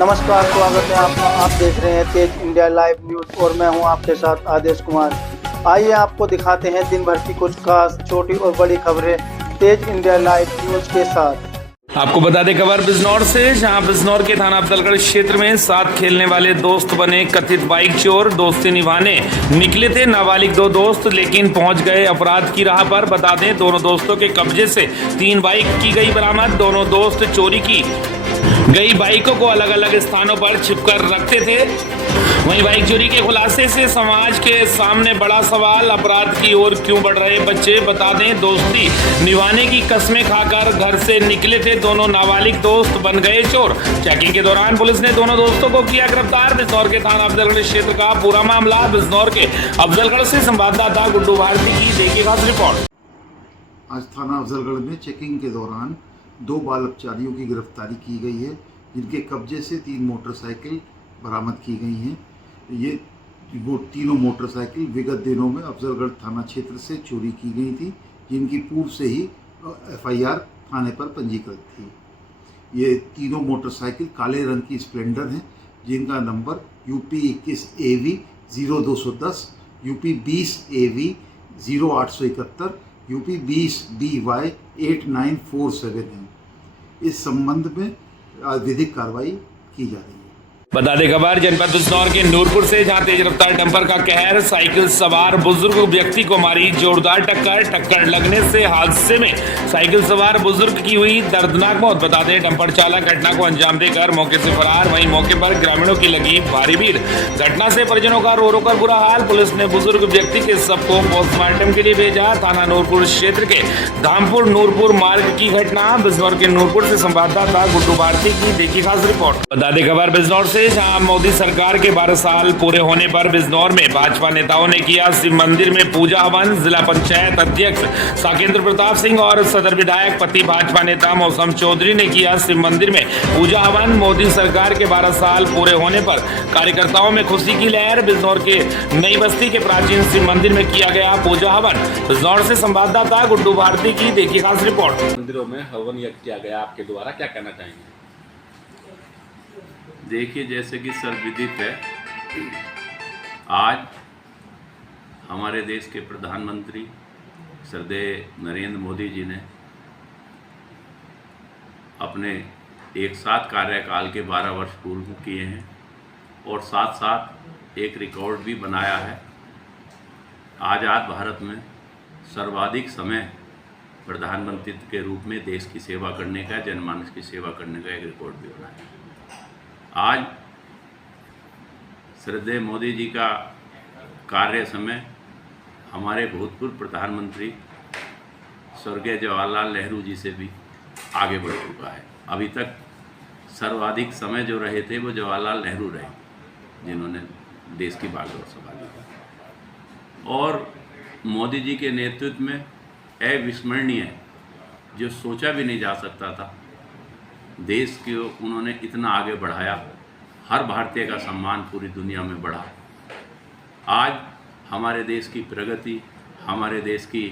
नमस्कार, स्वागत है आपका। आप देख रहे हैं तेज इंडिया लाइव न्यूज और मैं हूं आपके साथ आदेश कुमार। आइए आपको दिखाते हैं दिन भर की कुछ खास छोटी और बड़ी खबरें तेज इंडिया लाइव न्यूज के साथ। आपको बता दें खबर बिजनौर से, जहां बिजनौर के थाना अफजलगढ़ क्षेत्र में साथ खेलने वाले दोस्त बने कथित बाइक चोर। दोस्ती निभाने निकले थे नाबालिग दो दोस्त, लेकिन पहुंच गए अपराध की राह पर। बता दें दोनों दोस्तों के कब्जे से 3 बाइक की गई बरामद। दोनों दोस्त चोरी की गई बाइकों को अलग अलग स्थानों पर छिपकर रखते थे। वहीं बाइक चोरी के खुलासे से समाज के सामने बड़ा सवाल, अपराध की ओर क्यों बढ़ रहे बच्चे। बता दें दोस्ती निभाने की कस्में खाकर घर से निकले थे दोनों नाबालिग दोस्त, बन गए चोर। चेकिंग के दौरान पुलिस ने दोनों दोस्तों को किया गिरफ्तार। बिजनौर के थाना अफजलगढ़ क्षेत्र का पूरा मामला। बिजनौर के अफजलगढ़ से संवाददाता गुड्डू भारती की देखिए खास रिपोर्ट। आज थाना अफजलगढ़ में चेकिंग के दौरान 2 बाल अपचारियों की गिरफ्तारी की गई है, जिनके कब्जे से 3 मोटरसाइकिल बरामद की गई हैं। ये वो तीनों मोटरसाइकिल विगत दिनों में अफजलगढ़ थाना क्षेत्र से चोरी की गई थी, जिनकी पूर्व से ही FIR थाने पर पंजीकृत थी। ये तीनों मोटरसाइकिल काले रंग की स्प्लेंडर हैं, जिनका number UP 21 AV 0210, UP 20 AV 0871, UP 20 BY 8947 है। इस संबंध में विधिक कार्रवाई की जा रही है। बता दें खबर जनपद बिजनौर के नूरपुर से, जहां तेज रफ्तार डंपर का कहर साइकिल सवार बुजुर्ग व्यक्ति को मारी जोरदार टक्कर लगने से हादसे में साइकिल सवार बुजुर्ग की हुई दर्दनाक मौत। बता दें डंपर चालक घटना को अंजाम देकर मौके से फरार। वहीं मौके पर ग्रामीणों की लगी भारी भीड़। घटना से परिजनों का रो रो कर बुरा हाल। पुलिस ने बुजुर्ग व्यक्ति के शव को पोस्टमार्टम के लिए भेजा। थाना नूरपुर क्षेत्र के धामपुर नूरपुर मार्ग की घटना। बिजनौर के नूरपुर से संवाददाता गुड्डू भारती की देखिए खास रिपोर्ट। बता दें खबर बिजनौर से, जहां मोदी सरकार के 12 साल पूरे होने पर बिजनौर में भाजपा नेताओं ने किया शिव मंदिर में पूजा हवन। जिला पंचायत अध्यक्ष साकेंद्र प्रताप सिंह और सदर विधायक पति भाजपा नेता मौसम चौधरी ने किया शिव मंदिर में पूजा हवन। मोदी सरकार के 12 साल पूरे होने पर कार्यकर्ताओं में खुशी की लहर। बिजनौर के नई बस्ती के प्राचीन शिव मंदिर में किया गया पूजा हवन। बिजनौर से संवाददाता गुड्डू भारती की देखिए खास रिपोर्ट। मंदिरों में हवन यज्ञ किया गया, आपके द्वारा क्या कहना चाहेंगे? देखिए, जैसे कि सर्वविदित है, आज हमारे देश के प्रधानमंत्री श्रद्धेय नरेंद्र मोदी जी ने अपने एक साथ कार्यकाल के 12 वर्ष पूर्ण किए हैं और साथ साथ एक रिकॉर्ड भी बनाया है। आज़ाद भारत में सर्वाधिक समय प्रधानमंत्री के रूप में देश की सेवा करने का, जनमानस की सेवा करने का एक रिकॉर्ड भी बनाया है। आज श्रद्धेय मोदी जी का कार्य समय हमारे भूतपूर्व प्रधानमंत्री स्वर्गीय जवाहरलाल नेहरू जी से भी आगे बढ़ चुका है। अभी तक सर्वाधिक समय जो रहे थे वो जवाहरलाल नेहरू रहे, जिन्होंने देश की बागडोर संभाली। और मोदी जी के नेतृत्व में अविस्मरणीय, जो सोचा भी नहीं जा सकता था, देश को उन्होंने इतना आगे बढ़ाया। हर भारतीय का सम्मान पूरी दुनिया में बढ़ा। आज हमारे देश की प्रगति, हमारे देश की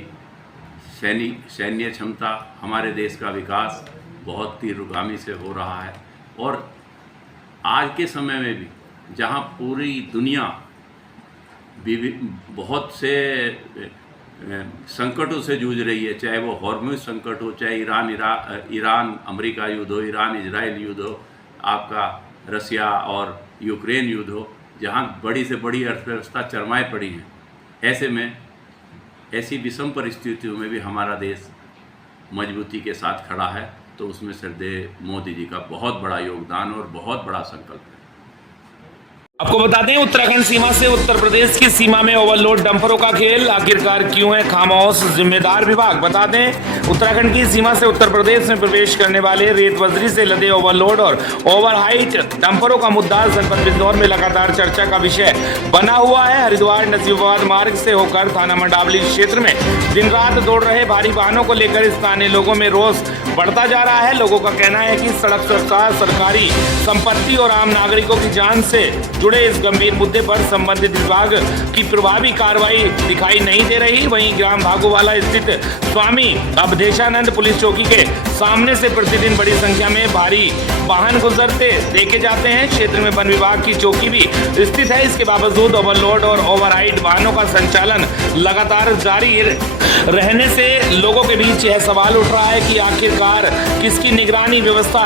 सैन्य क्षमता, हमारे देश का विकास बहुत तीव्रगामी से हो रहा है। और आज के समय में भी जहां पूरी दुनिया बहुत से संकटों से जूझ रही है, चाहे वो हॉर्मुज संकट हो, चाहे ईरान अमेरिका युद्ध हो, ईरान इजराइल युद्ध हो, आपका रसिया और यूक्रेन युद्ध हो, जहां बड़ी से बड़ी अर्थव्यवस्था चरमाए पड़ी हैं, ऐसे में ऐसी विषम परिस्थितियों में भी हमारा देश मजबूती के साथ खड़ा है। तो उसमें श्रद्धेय मोदी जी का बहुत बड़ा योगदान और बहुत बड़ा संकल्प है। आपको बता दें उत्तराखंड सीमा से उत्तर प्रदेश की सीमा में ओवरलोड डंपरों का खेल। आखिरकार क्यों है खामोश जिम्मेदार विभाग। बता दें उत्तराखंड की सीमा से उत्तर प्रदेश में प्रवेश करने वाले रेत बजरी से लदे ओवरलोड और ओवरहाइट डंपरों का मुद्दा जनपद बिजनौर में लगातार चर्चा का विषय बना हुआ है। हरिद्वार नसीबाबाद मार्ग से होकर थाना मंडावली क्षेत्र में दिन रात दौड़ रहे भारी वाहनों को लेकर स्थानीय लोगों में रोष बढ़ता जा रहा है। लोगों का कहना है कि सड़क सुरक्षा सरकारी संपत्ति और आम नागरिकों की जान से जुड़े इस गंभीर मुद्दे पर संबंधित विभाग की प्रभावी कार्रवाई दिखाई नहीं दे रही। वहीं ग्राम भागोवाला स्थित स्वामी अवधेशानंद पुलिस चौकी के सामने से प्रतिदिन बड़ी संख्या में भारी वाहन गुजरते देखे जाते हैं। क्षेत्र में वन विभाग की चौकी भी स्थित है। इसके बावजूद ओवरलोड और ओवरहाइट वाहनों का संचालन लगातार जारी रहने से लोगों के बीच यह सवाल उठ रहा है कि आखिरकार किसकी निगरानी व्यवस्था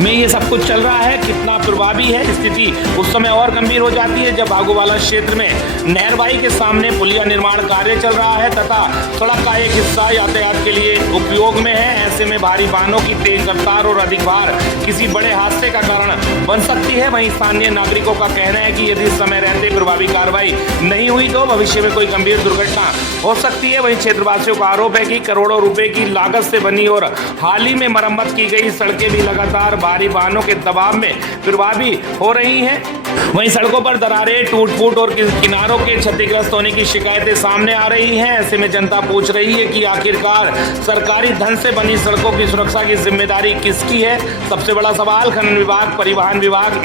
में ये सब कुछ चल रहा है, कितना प्रभावी है। स्थिति उस समय और गंभीर हो जाती है जब भागोवाला क्षेत्र में नहरबाई के सामने पुलिया निर्माण कार्य चल रहा है तथा सड़क का एक हिस्सा यातायात के लिए उपयोग में है। ऐसे में भारी वाहनों की तेज रफ्तार और अधिक भार किसी बड़े हादसे का कारण बन सकती है। वहीं स्थानीय नागरिकों का कहना है कि यदि समय रहते प्रभावी कार्रवाई नहीं हुई तो भविष्य में कोई गंभीर दुर्घटना हो सकती है। वहीं क्षेत्रवासियों का आरोप है कि करोड़ों रुपए की लागत से बनी और हाल ही में मरम्मत की गई सड़कें भी लगातार भारी वाहनों के दबाव में प्रभावी हो रही हैं। वहीं सड़कों पर दरारें, टूट फूट और किनारों के क्षतिग्रस्त होने की शिकायतें सामने आ रही हैं। ऐसे में जनता पूछ रही है कि आखिरकार सरकारी धन से बनी सड़कों की सुरक्षा की जिम्मेदारी किसकी है। सबसे बड़ा सवाल खनन विभाग, परिवहन विभाग,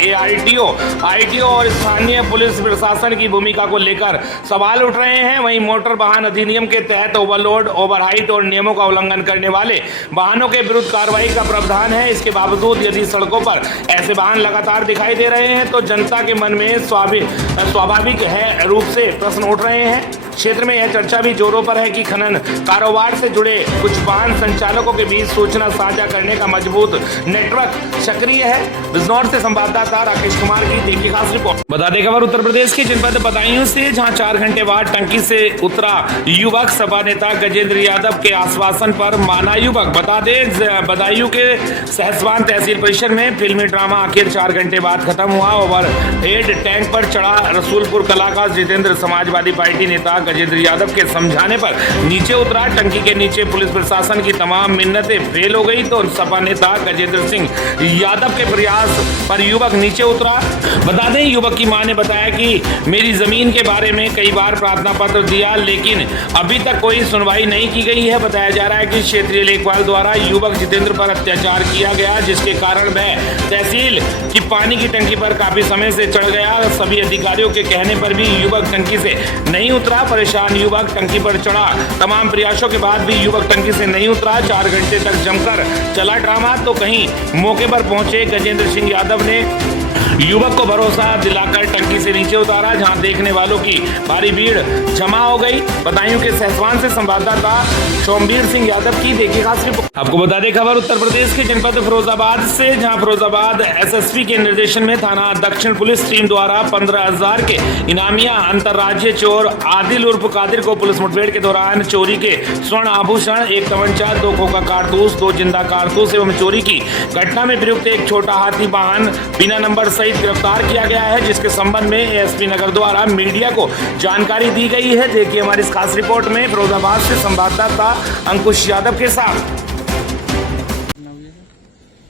आईटीओ और स्थानीय पुलिस प्रशासन की भूमिका को लेकर सवाल उठ रहे हैं। वहीं मोटर वाहन अधिनियम के तहत ओवरलोड, ओवरहाइट और नियमों का उल्लंघन करने वाले वाहनों के विरुद्ध कार्रवाई का प्रावधान है। इसके बावजूद यदि सड़कों पर ऐसे वाहन लगातार दिखाई दे रहे हैं तो जनता के मन में स्वाभाविक है रूप से प्रश्न उठ रहे हैं। क्षेत्र में यह चर्चा भी जोरों पर है कि खनन कारोबार से जुड़े कुछ वाहन संचालकों के बीच सूचना साझा करने का मजबूत नेटवर्क सक्रिय है। बिजनौर से संवाददाता राकेश कुमार की देखी खास रिपोर्ट। बता दें खबर उत्तर प्रदेश के जनपद बदायूं से, जहां 4 घंटे बाद टंकी से उतरा युवक। सपा नेता गजेंद्र यादव के आश्वासन पर माना युवक। बता दें बदायूं के सहसवान तहसील परिसर में फिल्मी ड्रामा आखिर 4 घंटे बाद खत्म हुआ। ओवर हेड टैंक पर चढ़ा रसूलपुर कला का जितेंद्र समाजवादी पार्टी नेता गजेंद्र यादव के समझाने पर नीचे उतरा। टंकी के नीचे पुलिस प्रशासन की तमाम मिन्नतें फेल हो गई तो सपा नेता गजेंद्र सिंह यादव के प्रयास पर युवक नीचे उतरा। बता दें युवक की मां ने बताया कि मेरी जमीन के बारे में कई बार प्रार्थना पत्र दिया लेकिन अभी तक कोई सुनवाई नहीं की गई है। बताया जा रहा है कि क्षेत्रीय लेखपाल द्वारा युवक जितेंद्र पर अत्याचार किया गया, जिसके कारण वह तहसील की पानी की टंकी पर काफी समय से चढ़ गया। सभी अधिकारियों के कहने पर भी युवक टंकी से नहीं उतरा। परेशान युवक टंकी पर चढ़ा। तमाम प्रयासों के बाद भी युवक टंकी से नहीं उतरा। 4 घंटे तक जमकर चला ड्रामा तो कहीं मौके पर पहुंचे गजेंद्र सिंह यादव ने युवक को भरोसा दिलाकर टंकी से नीचे उतारा, जहां देखने वालों की भारी भीड़ जमा हो गई। बदायूं के सहसवान से संवाददाता सोमवीर सिंह यादव की देखी खास रिपोर्ट। आपको बता दें खबर उत्तर प्रदेश के जनपद फिरोजाबाद से, जहां फिरोजाबाद एसएसपी के निर्देशन में थाना दक्षिण पुलिस टीम द्वारा 15,000 के इनामिया अंतर्राज्यीय चोर आदिल उर्फ कादिर को पुलिस मुठभेड़ के दौरान चोरी के स्वर्ण आभूषण, 1 तमंचा, 2 खोखा कारतूस, 2 जिंदा कारतूस एवं चोरी की घटना में प्रयुक्त एक छोटा हाथी वाहन बिना नंबर सहित गिरफ्तार किया गया है, जिसके संबंध में एएसपी नगर द्वारा मीडिया को जानकारी दी गई है। देखिए हमारी इस खास रिपोर्ट में फिरोजाबाद से संवाददाता अंकुश यादव के साथ।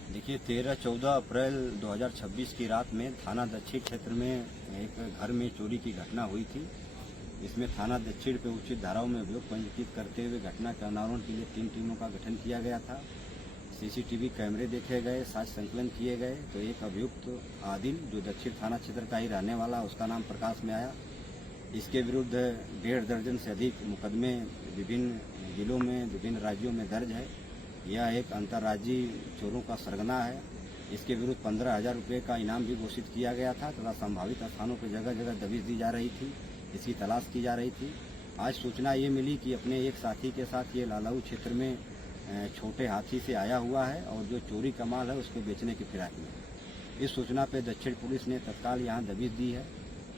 देखिए 13-14 अप्रैल 2026 की रात में थाना दक्षिण क्षेत्र में एक घर में चोरी की घटना हुई थी। इसमें थाना दक्षिण पे उचित धाराओं में अभियोग पंजीकृत करते हुए घटना के अनावरण के लिए 3 टीमों का गठन किया गया था। सीसीटीवी कैमरे देखे गए, साक्ष्य संकलन किए गए तो एक अभियुक्त आदिल जो दक्षिण थाना क्षेत्र का ही रहने वाला, उसका नाम प्रकाश में आया। इसके विरुद्ध 1.5 दर्जन से अधिक मुकदमे विभिन्न जिलों में, विभिन्न राज्यों में दर्ज है। यह एक अंतर्राज्यीय चोरों का सरगना है। इसके विरुद्ध 15,000 रुपये का इनाम भी घोषित किया गया था तथा संभावित स्थानों पर जगह जगह दबिश दी जा रही थी। इसकी तलाश की जा रही थी। आज सूचना ये मिली कि अपने एक साथी के साथ ये लालाऊ क्षेत्र में छोटे हाथी से आया हुआ है और जो चोरी का माल है उसको बेचने की फिराक में। इस सूचना पे दक्षिण पुलिस ने तत्काल यहाँ दबिश दी है।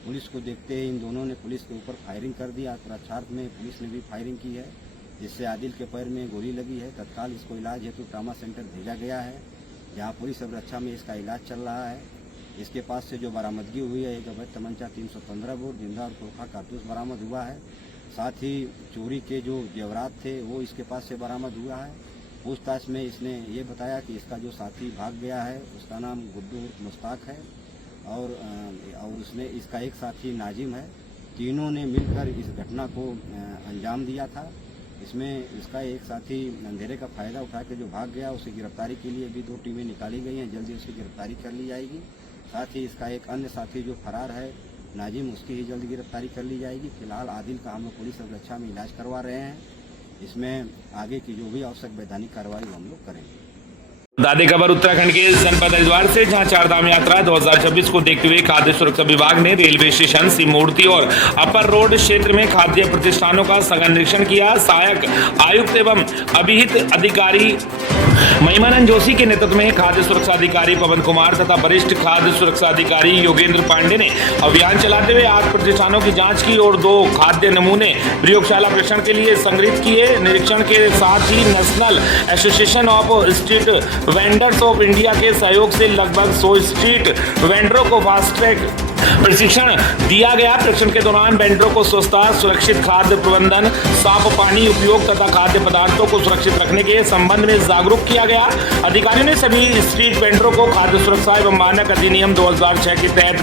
पुलिस को देखते ही इन दोनों ने पुलिस के ऊपर फायरिंग कर दी। आत्मरक्षार्थ में पुलिस ने भी फायरिंग की है, जिससे आदिल के पैर में गोली लगी है। तत्काल इसको इलाज हेतु ट्रामा सेंटर भेजा गया है, जहाँ पुलिस अभिरक्षा में इसका इलाज चल रहा है। इसके पास से जो बरामदगी हुई है, एक अवैध तमंचा 315 बोर, जिंदा और खोखा कारतूस बरामद हुआ है। साथ ही चोरी के जो जेवरात थे वो इसके पास से बरामद हुआ है। पूछताछ में इसने ये बताया कि इसका जो साथी भाग गया है उसका नाम गुड्डू मुश्ताक है और उसने इसका एक साथी नाजिम है। तीनों ने मिलकर इस घटना को अंजाम दिया था। इसमें इसका एक साथी अंधेरे का फायदा उठा के जो भाग गया, उसे गिरफ्तारी के लिए भी 2 टीमें निकाली गई हैं। जल्दी उसकी गिरफ्तारी कर ली जाएगी। साथ ही इसका एक अन्य साथी जो फरार है नाजिम, उसकी ही जल्द गिरफ्तारी कर ली जाएगी। फिलहाल आदिल का हम लोग पुलिस सुरक्षा में इलाज करवा रहे हैं। इसमें आगे की जो भी आवश्यक वैधानिक कार्रवाई हम लोग करेंगे। दादी खबर उत्तराखंड के जनपद हरिद्वार से, जहां चारधाम यात्रा 2026 को देखते हुए खाद्य सुरक्षा विभाग ने रेलवे स्टेशन, शिव मूर्ति और अपर रोड क्षेत्र में खाद्य प्रतिष्ठानों का सघन निरीक्षण किया। सहायक आयुक्त एवं अभिहित अधिकारी महिमानंद जोशी के नेतृत्व में खाद्य सुरक्षा अधिकारी पवन कुमार तथा वरिष्ठ खाद्य सुरक्षा अधिकारी योगेंद्र पांडे ने अभियान चलाते हुए 8 प्रतिष्ठानों की जांच की और 2 खाद्य नमूने प्रयोगशाला परीक्षण के लिए संग्रहित किए। निरीक्षण के साथ ही national association of street vendors of India के सहयोग से लगभग 100 स्ट्रीट वेंडरों को फास्ट ट्रैक प्रशिक्षण दिया गया। प्रशिक्षण के दौरान वेंडरों को स्वच्छता, सुरक्षित खाद्य प्रबंधन, साफ पानी उपयोग तथा खाद्य पदार्थों को सुरक्षित रखने के संबंध में जागरूक किया गया। अधिकारियों ने सभी स्ट्रीट वेंडरों को खाद्य सुरक्षा एवं मानक अधिनियम 2006 के तहत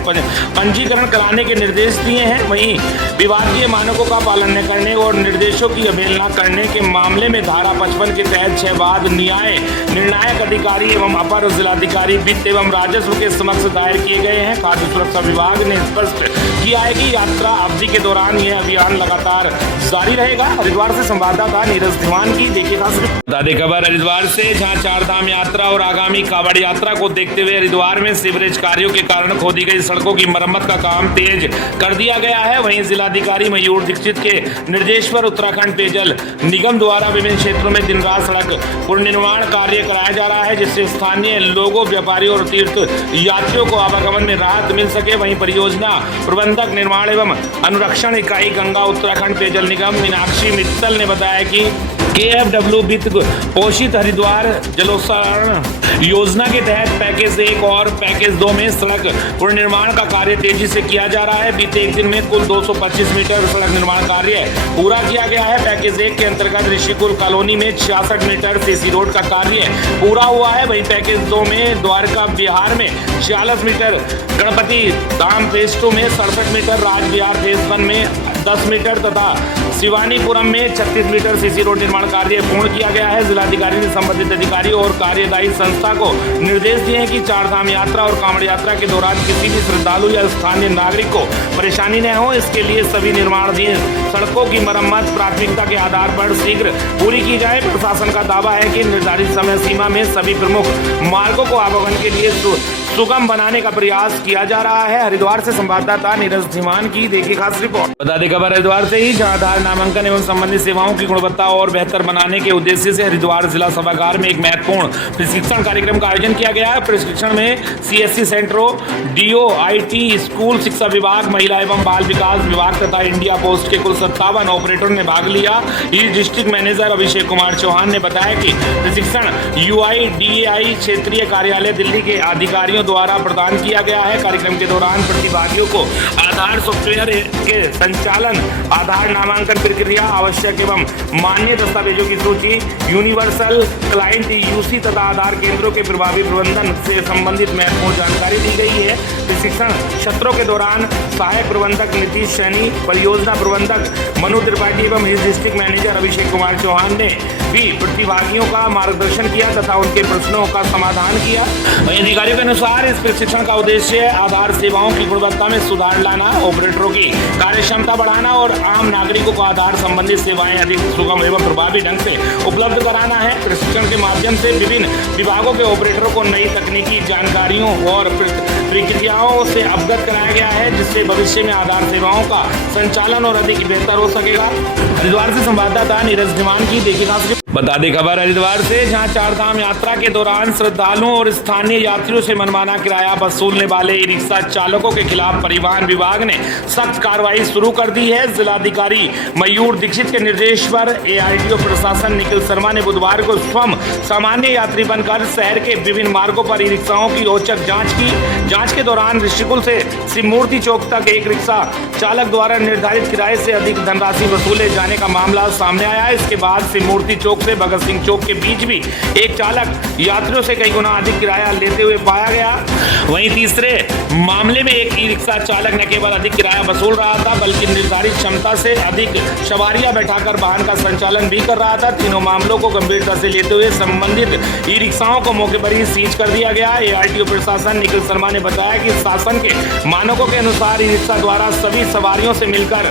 पंजीकरण कराने के निर्देश दिए हैं। वहीं विभागीय मानकों का पालन न करने और निर्देशों की अवहेलना करने के मामले में धारा 55 के तहत 6 बाद न्याय निर्णायक अधिकारी एवं अपर जिलाधिकारी वित्त एवं राजस्व के समक्ष दायर किए गए हैं। खाद्य सुरक्षा विभाग ने स्पष्ट किया है कि यात्रा अवधि के दौरान यह अभियान लगातार जारी रहेगा। हरिद्वार से संवाददाता नीरज दीवान की देखिएगा दादी खबर हरिद्वार से, जहां चारधाम यात्रा और आगामी कांवड़ यात्रा को देखते हुए हरिद्वार में सीवरेज कार्यों के कारण खोदी गई सड़कों की मरम्मत का काम तेज कर दिया गया है। वहीं जिलाधिकारी मयूर दीक्षित के निर्देश पर उत्तराखंड पेयजल निगम द्वारा विभिन्न क्षेत्रों में दिन रात सड़क पुनर्निर्माण कार्य कराया जा रहा है, जिससे स्थानीय लोगों, व्यापारियों और तीर्थ यात्रियों को आवागमन में राहत मिल सके। वहीं परियोजना प्रबंधक निर्माण एवं अनुरक्षण इकाई गंगा उत्तराखंड पेयजल निगम मीनाक्षी मित्तल ने बताया कि KFW वित्त पोषित हरिद्वार जलोत्सर्जन योजना के तहत पैकेज 1 और पैकेज 2 में सड़क पुनर्निर्माण का कार्य तेजी से किया जा रहा है। बीते एक दिन में कुल 225 मीटर सड़क निर्माण कार्य पूरा किया गया है। पैकेज 1 के अंतर्गत ऋषिकुल कॉलोनी में 66 मीटर सीसी रोड का कार्य पूरा हुआ है। वहीं पैकेज 2 में द्वारका बिहार में 46 मीटर, गणपति धाम फेज 2 में 67 मीटर, राज बिहार फेज 1 में 10 मीटर तथा शिवानीपुरम में 36 मीटर सीसी रोड निर्माण कार्य पूर्ण किया गया है। जिलाधिकारी ने संबंधित अधिकारियों और कार्यदायी संस्था को निर्देश दिए हैं कि चारधाम यात्रा और कांवड़ यात्रा के दौरान किसी भी श्रद्धालु या स्थानीय नागरिक को परेशानी न हो, इसके लिए सभी निर्माणाधीन सड़कों की मरम्मत प्राथमिकता के आधार पर शीघ्र पूरी की जाए। प्रशासन का दावा है कि निर्धारित समय सीमा में सभी प्रमुख मार्गों को आवागमन के लिए सुगम बनाने का प्रयास किया जा रहा है। हरिद्वार से संवाददाता नीरज धीमान की देखिए खास रिपोर्ट। बता दें खबर हरिद्वार से ही, जहां आधार नामांकन एवं संबंधित सेवाओं की गुणवत्ता और बेहतर बनाने के उद्देश्य से हरिद्वार जिला सभागार में एक महत्वपूर्ण प्रशिक्षण कार्यक्रम का आयोजन किया गया है। प्रशिक्षण में CSC सेंटरों, DO, IT, स्कूल शिक्षा विभाग, महिला एवं बाल विकास विभाग तथा इंडिया पोस्ट के कुल 57 ऑपरेटरों ने भाग लिया। डिस्ट्रिक्ट मैनेजर अभिषेक कुमार चौहान ने बताया कि प्रशिक्षण UIDAI क्षेत्रीय कार्यालय दिल्ली के अधिकारियों द्वारा प्रदान किया गया है। कार्यक्रम के दौरान प्रतिभागियों को आधार सॉफ्टवेयर के संचालन, आधार नामांकन प्रक्रिया, आवश्यक एवं मान्य दस्तावेजों की सूची, यूनिवर्सल क्लाइंट UC तथा आधार केंद्रों के प्रभावी प्रबंधन से संबंधित महत्वपूर्ण जानकारी दी गई है। प्रशिक्षण सत्रों के दौरान सहायक प्रबंधक नीतीश सैनी, परियोजना प्रबंधक मनु त्रिपाठी एवं डिस्ट्रिक्ट मैनेजर अभिषेक कुमार चौहान ने भी प्रतिभागियों का मार्गदर्शन किया तथा उनके प्रश्नों का समाधान किया। वहीं अधिकारियों के अनुसार इस प्रशिक्षण का उद्देश्य आधार सेवाओं की गुणवत्ता में सुधार लाना, ऑपरेटरों की कार्यक्षमता बढ़ाना और आम नागरिकों को आधार संबंधित सेवाएं अधिक सुगम एवं प्रभावी ढंग से उपलब्ध कराना है। प्रशिक्षण के माध्यम से विभिन्न विभागों के ऑपरेटरों को नई तकनीकी जानकारियों और प्रक्रियाओं से अवगत कराया गया है, जिससे भविष्य में आधार सेवाओं का संचालन और अधिक बेहतर हो सकेगा। हरिद्वार से संवाददाता नीरज धीमान की देखिएगा। बता दें खबर हरिद्वार से, जहां चारधाम यात्रा के दौरान श्रद्धालुओं और स्थानीय यात्रियों से मनमाना किराया वसूलने वाले ई रिक्शा चालकों के खिलाफ परिवहन विभाग ने सख्त कार्रवाई शुरू कर दी है। जिलाधिकारी मयूर दीक्षित के निर्देश पर ARTO प्रशासन निखिल शर्मा ने बुधवार को स्वयं सामान्य यात्री बनकर शहर के विभिन्न मार्गों पर ई रिक्शाओं की औचक जांच की। जांच के दौरान ऋषिकुल से शिव मूर्ति चौक तक एक रिक्शा चालक द्वारा निर्धारित किराए से अधिक धनराशि वसूले जाने का मामला सामने आया। इसके बाद शिव मूर्ति चौक से भगत सिंह चौक के बीच भी एक चालक यात्रियों से कई गुना अधिक किराया लेते हुए पाया गया। वहीं तीसरे मामले में एक ई रिक्शा चालक न केवल अधिक किराया वसूल रहा था, बल्कि निर्धारित क्षमता से अधिक सवारियां बैठाकर वाहन का संचालन भी कर रहा था। तीनों मामलों को गंभीरता से लेते हुए संबंधित ई रिक्शाओं को मौके पर ही सीज कर दिया गया। ARTO प्रशासन निखिल शर्मा ने बताया बताया कि शासन के मानकों के अनुसार ई रिक्शा द्वारा सभी सवारियों से मिलकर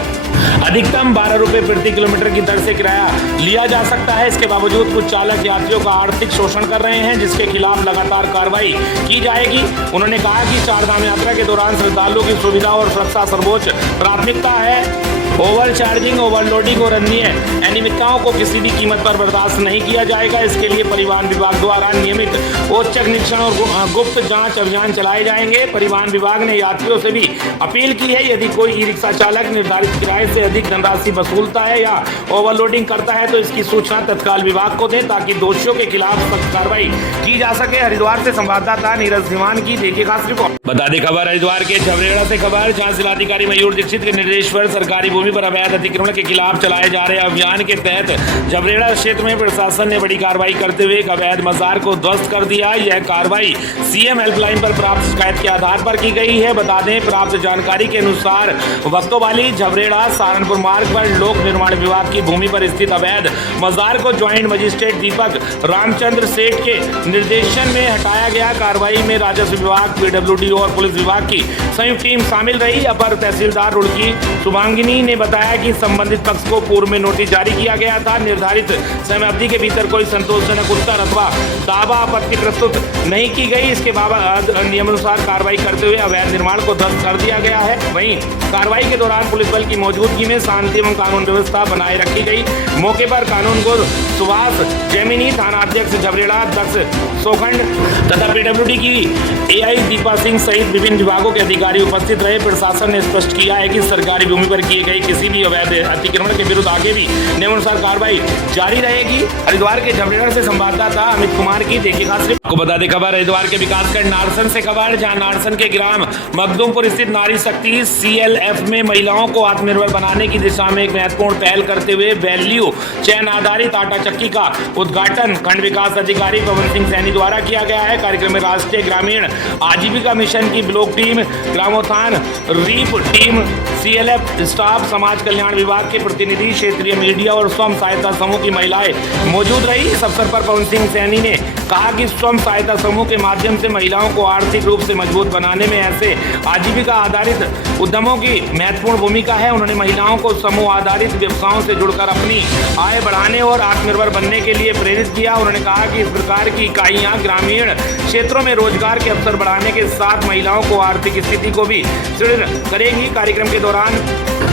अधिकतम 12 रुपए प्रति किलोमीटर की दर से किराया लिया जा सकता है। इसके बावजूद कुछ चालक यात्रियों का आर्थिक शोषण कर रहे हैं, जिसके खिलाफ लगातार कार्रवाई की जाएगी। उन्होंने कहा कि चारधाम यात्रा के दौरान श्रद्धालुओं की सुविधा और सुरक्षा सर्वोच्च प्राथमिकता है। ओवर चार्जिंग, ओवरलोडिंग और अन्य अनियमितताओं को किसी भी कीमत पर बर्दाश्त नहीं किया जाएगा। इसके लिए परिवहन विभाग द्वारा नियमित औचक निरीक्षण और गुप्त जांच अभियान चलाए जाएंगे। परिवहन विभाग ने यात्रियों से भी अपील की है, यदि कोई ई रिक्शा चालक निर्धारित किराए से अधिक धनराशि वसूलता है या ओवरलोडिंग करता है तो इसकी सूचना तत्काल विभाग को दें, ताकि दोषियों के खिलाफ सख्त कार्रवाई की जा सके। हरिद्वार से संवाददाता नीरज सिवान की देखिए खास रिपोर्ट। बता दें खबर हरिद्वार के झबरेड़ा से खबर, जहां जिलाधिकारी मयूर दीक्षित के निर्देश पर सरकारी भूमि पर अवैध अतिक्रमण के खिलाफ चलाए जा रहे अभियान के तहत झबरेड़ा क्षेत्र में प्रशासन ने बड़ी कार्रवाई करते हुए एक अवैध मजार को ध्वस्त कर दिया। यह कार्रवाई सीएम हेल्पलाइन पर प्राप्त शिकायत के आधार पर की गई है। बता दें, प्राप्त जानकारी के अनुसार वक्तोवाली झबरेड़ा सहारनपुर मार्ग पर लोक निर्माण विभाग की भूमि पर स्थित अवैध मजार को ज्वाइंट मजिस्ट्रेट दीपक रामचंद्र सेठ के निर्देशन में हटाया गया। कार्रवाई में राजस्व विभाग, पीडब्ल्यूडी और पुलिस विभाग की संयुक्त टीम शामिल रही। अपर तहसीलदार रुड़की शुभांगिनी ने बताया कि संबंधित पक्ष को पूर्व में नोटिस जारी किया गया था। निर्धारित समय अवधि के भीतर कोई संतोषजनक उत्तर अथवा दावा आपत्ति प्रस्तुत नहीं की गई। इसके बाद नियमानुसार कार्रवाई करते हुए अवैध निर्माण को ध्वस्त कर दिया गया है। वहीं कार्रवाई के दौरान पुलिस बल की मौजूदगी में शांति एवं कानून व्यवस्था बनाए रखी गई। मौके पर कानून को सुभाष जैमिनी, थाना अध्यक्ष झबरेड़ा, अध्यक्ष सोखंड तथा पीडब्ल्यूडी की एआई दीपा सिंह सहित विभिन्न विभागों के अधिकारी उपस्थित रहे। प्रशासन ने स्पष्ट किया है कि सरकारी भूमि पर किए गए किसी भी अवैध अतिक्रमण के विरुद्ध आगे भी नियमानुसार कार्रवाई जारी रहेगी। हरिद्वार के झबरेड़ा से संवाददाता अमित कुमार की देखिए खास रिपोर्ट। आपको बता दें खबर हरिद्वार के विकासखंड नारसन से खबर, जहां नारसन के ग्राम मखदूमपुर स्थित नारी शक्ति सीएलएफ में महिलाओं को आत्मनिर्भर बनाने की दिशा में एक महत्वपूर्ण पहल करते हुए वैल्यू चैन आधारित आटा चक्की का उद्घाटन खंड विकास अधिकारी पवन सिंह सैनी द्वारा किया गया है। कार्यक्रम में राष्ट्रीय ग्रामीण आजीविका मिशन की ब्लॉक टीम, ग्रामोत्थान रीप टीम, सीएलएफ स्टाफ, समाज कल्याण विभाग के प्रतिनिधि, क्षेत्रीय मीडिया और स्वयं सहायता समूह की महिलाएं मौजूद रही। इस अवसर पर पवन सिंह सैनी ने कहा कि स्वयं सहायता समूह के माध्यम से महिलाओं को आर्थिक रूप से मजबूत बनाने में ऐसे आजीविका आधारित उद्यमों की महत्वपूर्ण भूमिका है। उन्होंने महिलाओं को समूह आधारित व्यवसायों से जुड़कर अपनी आय बढ़ाने और आत्मनिर्भर बनने के लिए प्रेरित किया। उन्होंने कहा कि इस प्रकार की इकाइयां ग्रामीण क्षेत्रों में रोजगार के अवसर बढ़ाने के साथ महिलाओं को आर्थिक स्थिति को भी सुदृढ़ करेगी। कार्यक्रम के दौरान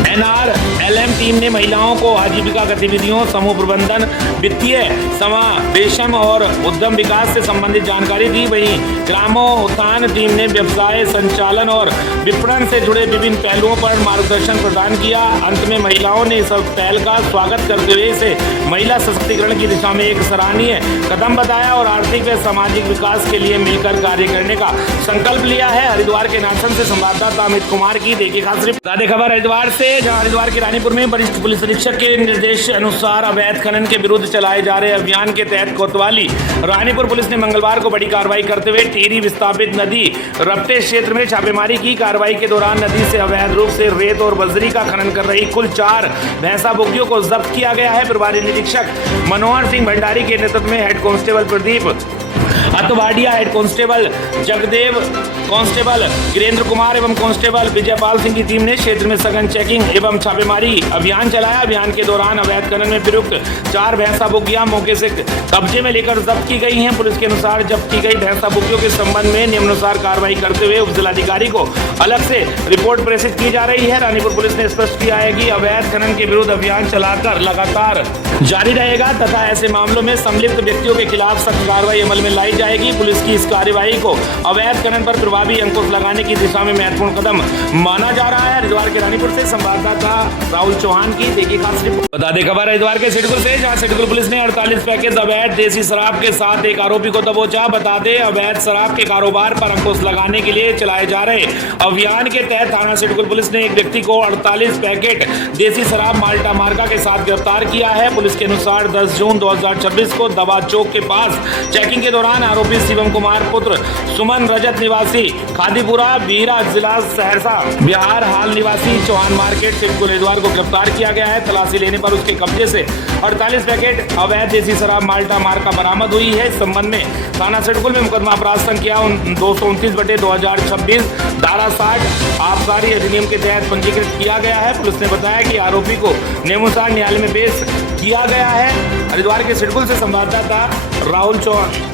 एनआरएलएम टीम ने महिलाओं को आजीविका गतिविधियों, समूह प्रबंधन, वित्तीय समावेशन और उद्यम विकास से संबंधित जानकारी दी। वहीं ग्रामोत्थान टीम ने व्यवसाय संचालन और विपणन से जुड़े विभिन्न पहलुओं पर मार्गदर्शन प्रदान किया। अंत में महिलाओं ने इस पहल का स्वागत करते हुए इसे महिला सशक्तिकरण की दिशा में एक सराहनीय कदम बताया और आर्थिक व सामाजिक विकास के लिए मिलकर कार्य करने का संकल्प लिया है। हरिद्वार के नारसन से संवाददाता अमित कुमार की देखिए खास रिपोर्ट। खबर हरिद्वार से, जहां हरिद्वार के रानीपुर में वरिष्ठ पुलिस अधीक्षक के निर्देश अनुसार अवैध खनन के विरुद्ध चलाए जा रहे अभियान के तहत कोतवाली रानीपुर पुलिस ने मंगलवार को बड़ी कार्रवाई करते हुए टिहरी विस्थापित नदी रपटे क्षेत्र में छापेमारी की। कार्रवाई के दौरान नदी से अवैध रूप से रेत और बजरी का खनन कर रही कुल 4 भैंसा बोगियों को जब्त किया गया है। प्रभारी निरीक्षक मनोहर सिंह भंडारी के नेतृत्व में head constable Pradeep Atwadia, head constable Jagdev, constable Girendra Kumar एवं कांस्टेबल विजयपाल सिंह की टीम ने क्षेत्र में सघन चेकिंग एवं छापेमारी अभियान चलाया। अभियान के दौरान अवैध खनन में प्रयुक्त 4 भैंसा बोगियां मौके से कब्जे में लेकर जब्त की गई हैं। पुलिस के अनुसार जब्त की गई भैंसा बोगियों के संबंध में नियमानुसार कार्रवाई करते हुए उप जिलाधिकारी को अलग से रिपोर्ट प्रेषित की जा रही है। रानीपुर पुलिस ने स्पष्ट किया है कि अवैध खनन के विरुद्ध अभियान चलाकर लगातार जारी रहेगा तथा ऐसे मामलों में सम्मिलित व्यक्तियों के खिलाफ सख्त कार्रवाई अमल में लाई जाएगी। पुलिस की इस कार्यवाही को अवैध खनन पर प्रभावी अंकुश लगाने की दिशा में महत्वपूर्ण कदम माना जा रहा है। हरिद्वार के रानीपुर से संवाददाता राहुल चौहान की देखिए खास रिपोर्ट। बता दें खबर हरिद्वार के सिडकुल से, जहां सिडकुल पुलिस ने 48 पैकेट अवैध देसी शराब के साथ एक आरोपी को दबोचा। बता दें, अवैध शराब के कारोबार पर अंकुश लगाने के लिए चलाए जा रहे अभियान के तहत थाना सिडकुल पुलिस ने एक व्यक्ति को 48 पैकेट देसी शराब माल्टा मार्का के साथ गिरफ्तार किया है। पुलिस के अनुसार 10 जून 2026 को दवा चौक के पास चेकिंग के दौरान आरोपी शिवम कुमार पुत्र सुमन रजत निवासी खादीपुरा बीरा जिला सहरसा बिहार हाल निवासी चौहान मार्केट सिडकुल हरिद्वार को गिरफ्तार किया गया है। तलाशी लेने पर उसके कब्जे से 48 पैकेट अवैध देसी शराब माल्टा मार्का बरामद हुई है। इस संबंध में थाना सिडकुल में मुकदमा अपराध संख्या 229/2026 धारा 60 आबकारी अधिनियम के तहत पंजीकृत किया गया है। पुलिस ने बताया कि आरोपी को नियमानुसार न्यायालय में पेश किया गया है। हरिद्वार के सिडकुल से संवाददाता राहुल चौहान।